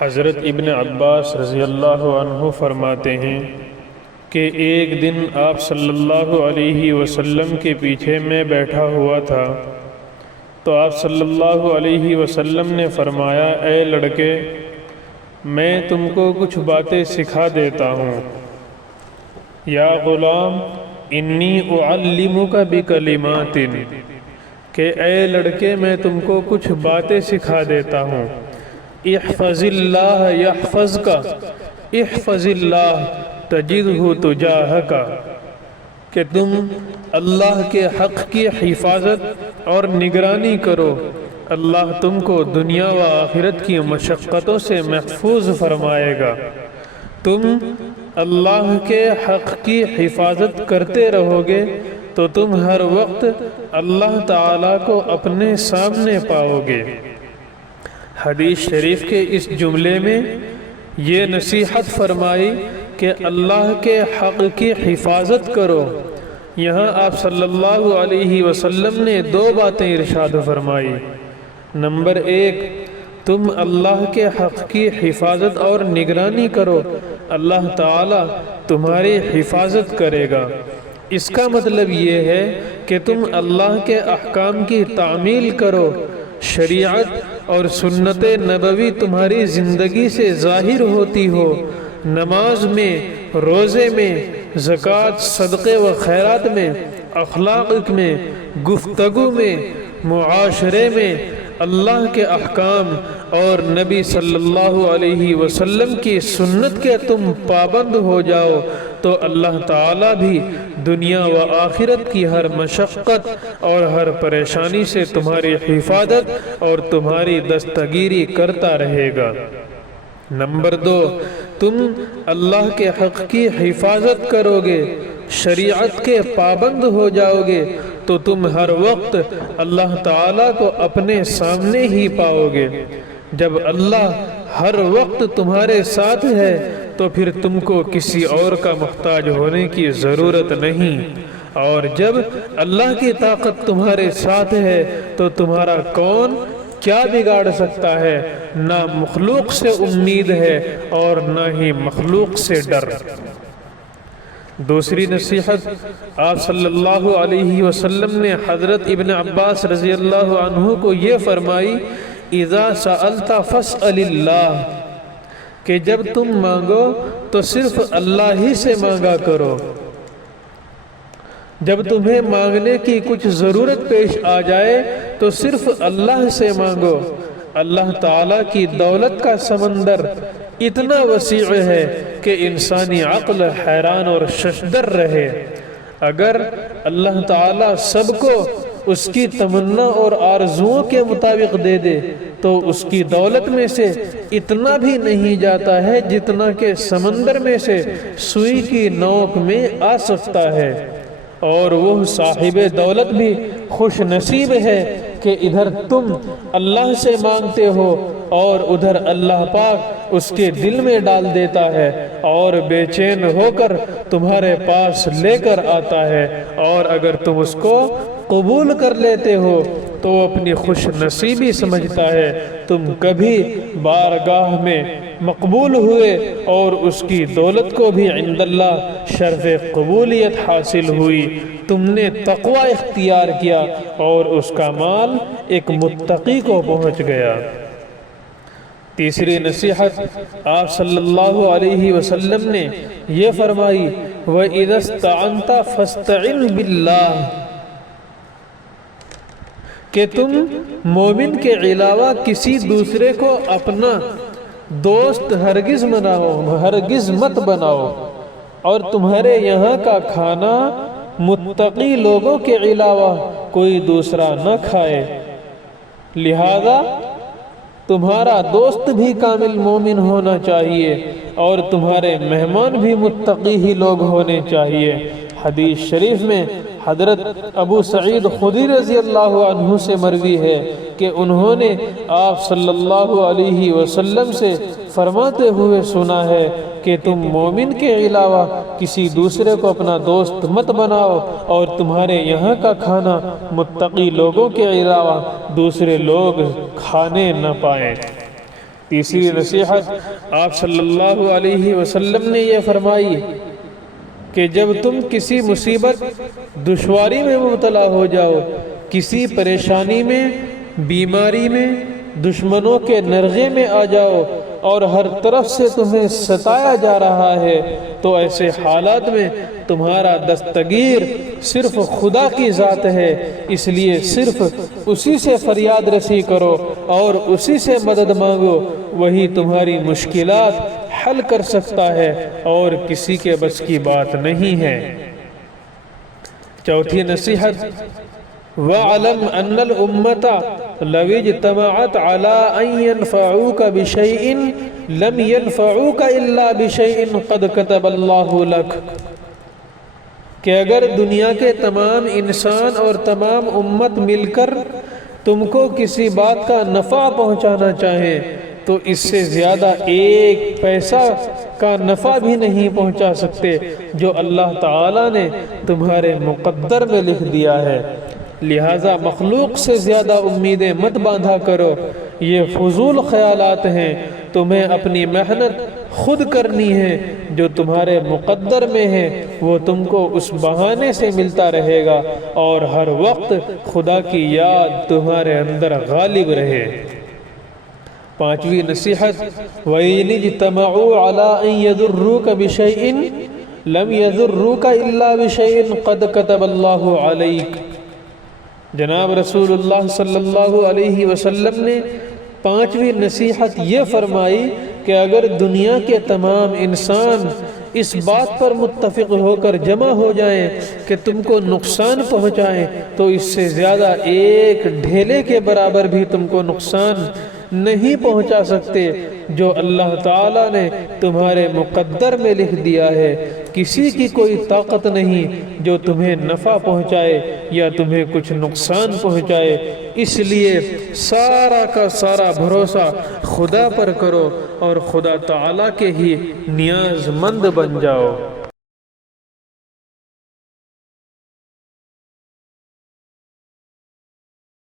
حضرت ابن عباس رضی اللہ عنہ فرماتے ہیں کہ ایک دن آپ صلی اللہ علیہ وسلم کے پیچھے میں بیٹھا ہوا تھا تو آپ صلی اللہ علیہ وسلم نے فرمایا، اے لڑکے، میں تم کو کچھ باتیں سکھا دیتا ہوں۔ یا غلام انی اعلمک بکلمات، کہ اے لڑکے میں تم کو کچھ باتیں سکھا دیتا ہوں۔ احفظ اللہ یحفظک، احفظ اللہ تجدہ تجاہک، کہ تم اللہ کے حق کی حفاظت اور نگرانی کرو، اللہ تم کو دنیا و آخرت کی مشقتوں سے محفوظ فرمائے گا۔ تم اللہ کے حق کی حفاظت کرتے رہو گے تو تم ہر وقت اللہ تعالیٰ کو اپنے سامنے پاؤ گے۔ حدیث شریف کے اس جملے میں یہ نصیحت فرمائی کہ اللہ کے حق کی حفاظت کرو۔ یہاں آپ صلی اللہ علیہ وسلم نے دو باتیں ارشاد فرمائی۔ نمبر ایک، تم اللہ کے حق کی حفاظت اور نگرانی کرو، اللہ تعالیٰ تمہاری حفاظت کرے گا۔ اس کا مطلب یہ ہے کہ تم اللہ کے احکام کی تعمیل کرو، شریعت اور سنت نبوی تمہاری زندگی سے ظاہر ہوتی ہو، نماز میں، روزے میں، زکوٰۃ، صدقے و خیرات میں، اخلاق میں، گفتگو میں، معاشرے میں اللہ کے احکام اور نبی صلی اللہ علیہ وسلم کی سنت کے تم پابند ہو جاؤ تو اللہ تعالیٰ بھی دنیا و آخرت کی ہر مشقت اور ہر پریشانی سے تمہاری حفاظت اور تمہاری دستگیری کرتا رہے گا۔ نمبر دو، تم اللہ کے حق کی حفاظت کرو گے، شریعت کے پابند ہو جاؤ گے تو تم ہر وقت اللہ تعالیٰ کو اپنے سامنے ہی پاؤ گے۔ جب اللہ ہر وقت تمہارے ساتھ ہے تو پھر تم کو کسی اور کا محتاج ہونے کی ضرورت نہیں، اور جب اللہ کی طاقت تمہارے ساتھ ہے تو تمہارا کون کیا بگاڑ سکتا ہے؟ نہ مخلوق سے امید ہے اور نہ ہی مخلوق سے ڈر۔ دوسری نصیحت آپ صلی اللہ علیہ وسلم نے حضرت ابن عباس رضی اللہ عنہ کو یہ فرمائی، اذا سألت فاسأل اللہ، کہ جب تم مانگو تو صرف اللہ ہی سے مانگا کرو۔ جب تمہیں مانگنے کی کچھ ضرورت پیش آ جائے تو صرف اللہ سے مانگو۔ اللہ تعالیٰ کی دولت کا سمندر اتنا وسیع ہے کہ انسانی عقل حیران اور ششدر رہے۔ اگر اللہ تعالیٰ سب کو اس کی تمنا اور آرزوؤں کے مطابق دے دے تو اس کی دولت میں سے اتنا بھی نہیں جاتا ہے جتنا کہ سمندر میں سے سوئی کی نوک میں آ سکتا ہے، اور وہ صاحب دولت بھی خوش نصیب ہے کہ ادھر تم اللہ سے مانگتے ہو اور ادھر اللہ پاک اس کے دل میں ڈال دیتا ہے اور بے چین ہو کر تمہارے پاس لے کر آتا ہے، اور اگر تم اس کو قبول کر لیتے ہو تو وہ اپنی خوش نصیبی سمجھتا ہے۔ تم کبھی بارگاہ میں مقبول ہوئے اور اس کی دولت کو بھی عند اللہ شرف قبولیت حاصل ہوئی، تم نے تقوی اختیار کیا اور اس کا مال ایک متقی کو پہنچ گیا۔ تیسری نصیحت آپ صلی اللہ علیہ وسلم نے یہ فرمائی، وَإِذَا اسْتَعَنْتَ فَاسْتَعِنْ بِاللَّهِ، کہ تم مومن کے علاوہ کسی دوسرے کو اپنا دوست ہرگز مت بناؤ، اور تمہارے یہاں کا کھانا متقی لوگوں کے علاوہ کوئی دوسرا نہ کھائے، لہذا تمہارا دوست بھی کامل مومن ہونا چاہیے اور تمہارے مہمان بھی متقی ہی لوگ ہونے چاہیے۔ حدیث شریف میں حضرت ابو سعید خدری رضی اللہ عنہ سے مروی ہے کہ انہوں نے آپ صلی اللہ علیہ وسلم سے فرماتے ہوئے سنا ہے کہ تم مومن کے علاوہ کسی دوسرے کو اپنا دوست مت بناؤ، اور تمہارے یہاں کا کھانا متقی لوگوں کے علاوہ دوسرے لوگ کھانے نہ پائیں۔ تیسری نصیحت آپ صلی اللہ علیہ وسلم نے یہ فرمائی کہ جب تم کسی مصیبت دشواری میں مبتلا ہو جاؤ، کسی پریشانی میں، بیماری میں، دشمنوں کے نرغے میں آ جاؤ اور ہر طرف سے تمہیں ستایا جا رہا ہے، تو ایسے حالات میں تمہارا دستگیر صرف خدا کی ذات ہے، اس لیے صرف اسی سے فریاد رسی کرو اور اسی سے مدد مانگو، وہی تمہاری مشکلات حل کر سکتا ہے اور کسی کے بس کی بات نہیں ہے۔ چوتھی نصیحت وَاعْلَمْ أَنَّ الْأُمَّةَ لَوِ اجْتَمَعَتْ عَلَىٰ أَن يَنْفَعُوكَ بِشَيْءٍ لَمْ يَنْفَعُوكَ إِلَّا بِشَيْءٍ قَدْ كَتَبَ اللَّهُ لَكَ، کہ اگر دنیا کے تمام انسان اور تمام امت مل کر تم کو کسی بات کا نفع پہنچانا چاہیں تو اس سے زیادہ ایک پیسہ کا نفع بھی نہیں پہنچا سکتے جو اللہ تعالیٰ نے تمہارے مقدر میں لکھ دیا ہے۔ لہٰذا مخلوق سے زیادہ امیدیں مت باندھا کرو، یہ فضول خیالات ہیں، تمہیں اپنی محنت خود کرنی ہے، جو تمہارے مقدر میں ہے وہ تم کو اس بہانے سے ملتا رہے گا اور ہر وقت خدا کی یاد تمہارے اندر غالب رہے۔ پانچویں نصیحت وَإِنِ اجْتَمَعُوا عَلَىٰ أَن يَضُرُّوكَ بِشَيْءٍ لَمْ يَضُرُّوكَ إِلَّا بِشَيْءٍ قَدْ كَتَبَ اللَّهُ عَلَيْكَ۔ جناب رسول اللہ صلی اللہ علیہ وسلم نے پانچویں نصیحت یہ فرمائی کہ اگر دنیا کے تمام انسان اس بات پر متفق ہو کر جمع ہو جائیں کہ تم کو نقصان پہنچائیں تو اس سے زیادہ ایک ڈھیلے کے برابر بھی تم کو نقصان نہیں پہنچا سکتے جو اللہ تعالیٰ نے تمہارے مقدر میں لکھ دیا ہے۔ کسی کی کوئی طاقت نہیں جو تمہیں نفع پہنچائے یا تمہیں کچھ نقصان پہنچائے، اس لیے سارا کا سارا بھروسہ خدا پر کرو اور خدا تعالیٰ کے ہی نیاز مند بن جاؤ۔